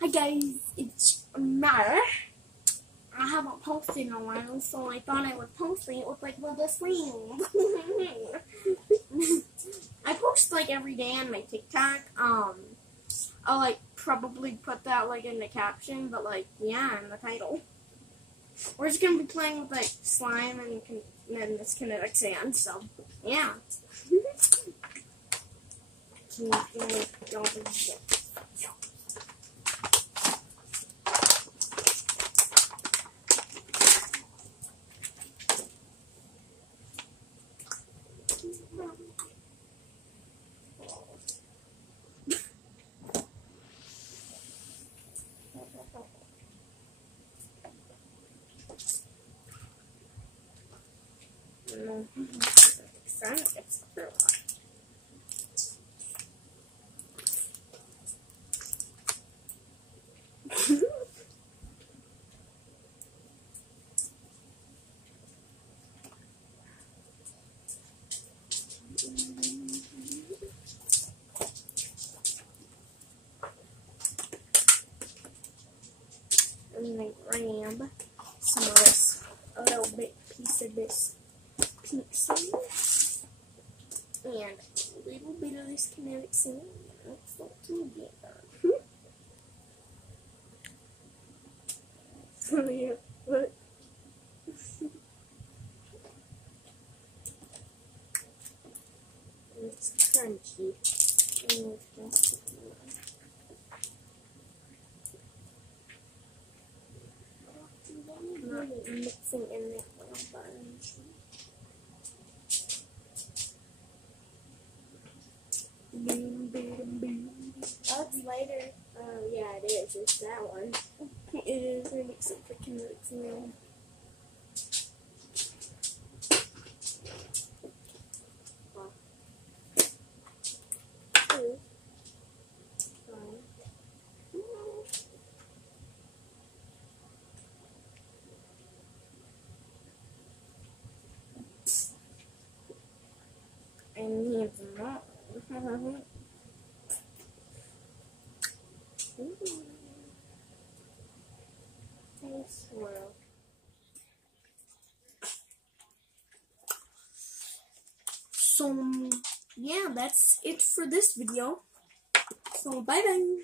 Hi guys, it's Mara. I haven't posted in a while, so I thought I would post it with like the swing. I post like every day on my TikTok. I'll like probably put that like in the caption, but like yeah, in the title. We're just gonna be playing with like slime and this kinetic sand. So yeah. I'm gonna grab some of this, a little bit piece of this pink sand, and a little bit of this kinetic sand. Let's put it together. So yeah, look. It's crunchy. Not mixing in that well buns. Boom, boom, boom. Oh, it's later. Oh, yeah, it is. It's that one. It is. We're mixing for kinetics now. And he's not. Nice swirl. So, yeah, that's it for this video. So, bye-bye.